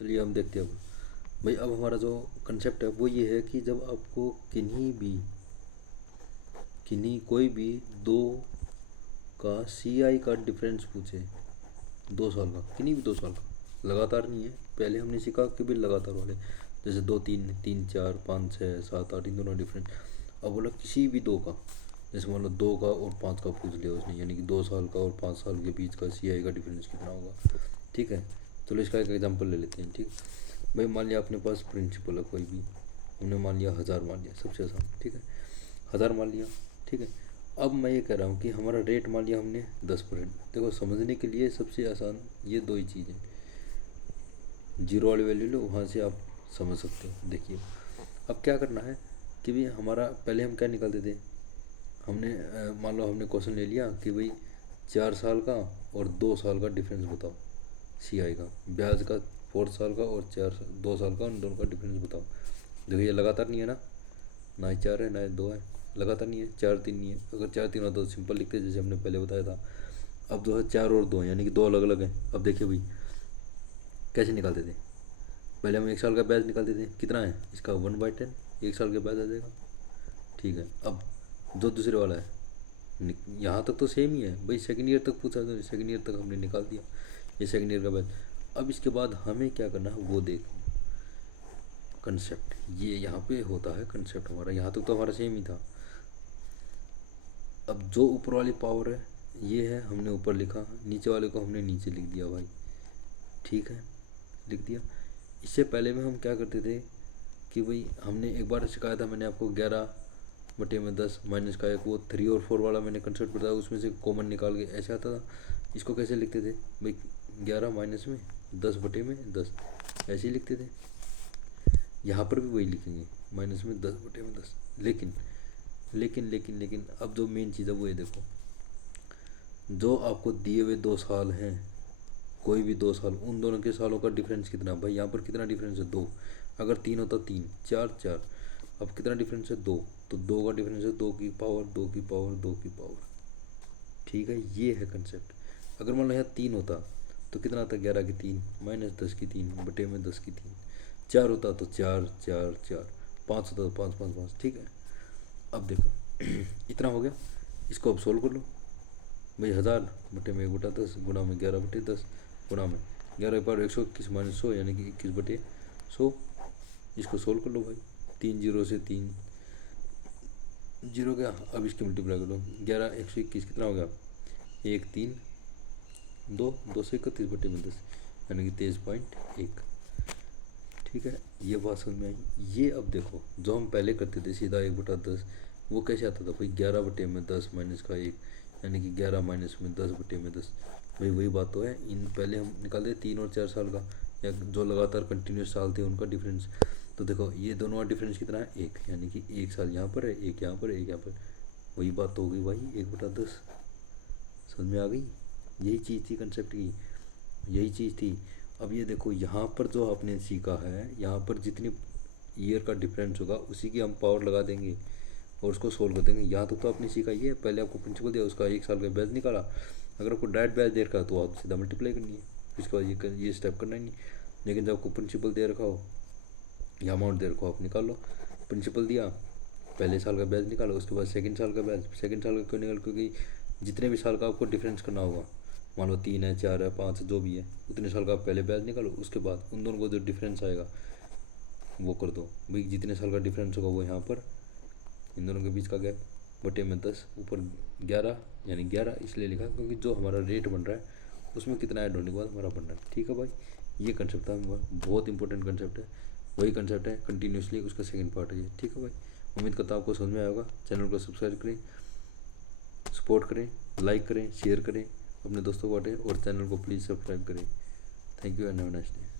चलिए हम देखते हैं अब। भाई अब हमारा जो कंसेप्ट है वो ये है कि जब आपको किन्हीं कोई भी दो का सीआई का डिफरेंस पूछे, 2 साल का, किन्हीं भी 2 साल का, लगातार नहीं है। पहले हमने सीखा कि भाई लगातार वाले, जैसे 2 3 3 4 5 6 7 8 इन दोनों डिफरेंस। अब बोला किसी भी दो का, जैसे मान लो 2 का और 5 का पूछ लिया उसने, यानी कि 2 साल का और 5 साल के बीच का सीआई का डिफरेंस कितना होगा। ठीक है, चलो इसका एक एग्जांपल ले लेते हैं। ठीक, भाई मान लिया अपने पास प्रिंसिपल है कोई भी, हमने मान लिया 1000 मान लिया, सबसे आसान। ठीक है, 1000 मान लिया। ठीक है, अब मैं ये कह रहा हूँ कि हमारा रेट मान लिया हमने 10%। देखो समझने के लिए सबसे आसान ये दो ही चीज़ें, जीरो वाली वैल्यू लो, वहाँ से आप समझ सकते हो। देखिए अब क्या करना है कि भाई हमारा पहले हम क्या निकालते थे, हमने मान लो हमने क्वेश्चन ले लिया कि भाई 4 साल का और 2 साल का डिफरेंस बताओ सीआई का, ब्याज का 4 साल का और 2 साल का, उन दोनों का डिफरेंस बताओ। देखो ये लगातार नहीं है ना, ना ही 4 है ना ही 2 है, लगातार नहीं है, 4 3 नहीं है। अगर 4 3 होता तो सिंपल लिखते जैसे हमने पहले बताया था। अब जो है 4 और 2 है, यानी कि दो अलग अलग है। अब देखिए भाई कैसे निकालते थे, पहले हम 1 साल का ब्याज निकालते थे, कितना है इसका 1/10, 1 साल का ब्याज आ जाएगा। ठीक है, अब जो दूसरे वाला है, यहाँ तक तो सेम ही है भाई, सेकंड ईयर तक पूछा तो सेकंड ईयर तक हमने निकाल दिया, ये सेकंड ईयर का बैच। अब इसके बाद हमें क्या करना है वो देखो, कंसेप्ट ये यहाँ पे होता है। कंसेप्ट हमारा यहाँ तक तो हमारा सेम ही था। अब जो ऊपर वाली पावर है ये है, हमने ऊपर लिखा, नीचे वाले को हमने नीचे लिख दिया भाई। ठीक है, लिख दिया। इससे पहले में हम क्या करते थे कि भाई हमने एक बार सिखाया था मैंने आपको, 11/10 माइनस का एक, वो 3 और 4 वाला मैंने कंसेप्ट बताया, उसमें से कॉमन निकाल के ऐसे आता था। इसको कैसे लिखते थे भाई, 11 माइनस में 10/10, ऐसे ही लिखते थे। यहाँ पर भी वही लिखेंगे, माइनस में 10/10। लेकिन लेकिन लेकिन लेकिन अब जो मेन चीज़ है वो ये देखो, जो आपको दिए हुए 2 साल हैं, कोई भी 2 साल, उन दोनों के सालों का डिफरेंस कितना भाई, यहाँ पर कितना डिफरेंस है 2, अगर 3 होता 3, 4 4, अब कितना डिफरेंस है 2, तो 2 का डिफरेंस है 2 की पावर 2 की पावर 2 की पावर। ठीक है, ये है कंसेप्ट। अगर मान लो यहाँ 3 होता तो कितना आता, 11 की 3 माइनस 10 की 3 बटे में 10 की 3, 4 होता तो 4 4 4, 5 होता तो 5 5 5। ठीक है, अब देखो इतना हो गया, इसको अब सोल्व कर लो भाई। 1000/1/10 गुणा में 11/10 गुणा में 11 की पावर 121 माइनस 100, यानी कि 21/100। इसको सोल्व कर लो भाई, 3 जीरो से 3 जीरो गया, अब इसकी मल्टीप्लाई कर लो, 11 121 कितना हो गया, 1 3 2, 2 से 31/10, यानी कि 23.1। ठीक है, ये बात समझ में आई। ये अब देखो जो हम पहले करते थे सीधा 1/10, वो कैसे आता था भाई, 11/10 माइनस का 1, यानी कि 11 माइनस में 10/10। भाई वही बात तो है, इन पहले हम निकालते 3 और 4 साल का, या जो लगातार कंटिन्यूस साल थे उनका डिफरेंस। तो देखो ये दोनों का डिफरेंस कितना है, 1, यानी कि 1 साल यहाँ पर है, 1 यहाँ पर, 1 यहाँ पर। वही बात तो हो गई भाई, 1/10। समझ में आ गई, यही चीज़ थी कंसेप्ट की, यही चीज़ थी। अब ये देखो यहाँ पर जो आपने सीखा है, यहाँ पर जितनी ईयर का डिफरेंस होगा उसी की हम पावर लगा देंगे और उसको सोल्व कर देंगे। यहाँ तक तो आपने सीखा ही है, पहले आपको प्रिंसिपल दिया, उसका 1 साल का ब्याज निकाला। अगर आपको डायरेक्ट ब्याज दे रखा है तो आप सीधा मल्टीप्लाई करनी है, इसके बाद ये स्टेप करना ही नहीं। लेकिन जब आपको प्रिंसिपल दे रखा हो या अमाउंट दे रखा हो, आप निकाल लो। प्रिंसिपल दिया, पहले साल का ब्याज निकालो, उसके बाद सेकंड साल का ब्याज। सेकंड साल का क्यों निकाल, क्योंकि जितने भी साल का आपको डिफरेंस करना होगा, मान लो 3 है 4 है 5 जो भी है, उतने साल का आप पहले ब्याज निकालो, उसके बाद उन दोनों को जो डिफरेंस आएगा वो कर दो भाई। जितने साल का डिफरेंस होगा वो यहाँ पर, इन दोनों के बीच का गैप, बटे में 10, ऊपर 11, यानी 11 इसलिए लिखा क्योंकि जो हमारा रेट बन रहा है उसमें कितना ऐड होने के बाद हमारा बन रहा है। ठीक है भाई, ये कंसेप्ट था, बहुत इंपॉर्टेंट कंसेप्ट है। वही कंसेप्ट है कंटिन्यूसली, उसका सेकंड पार्ट है ये। ठीक है भाई, उम्मीद करता हूँ आपको समझ में आया होगा। चैनल को सब्सक्राइब करें, सपोर्ट करें, लाइक करें, शेयर करें, अपने दोस्तों को बांटें और चैनल को प्लीज़ सब्सक्राइब करें। Thank you and have a nice day.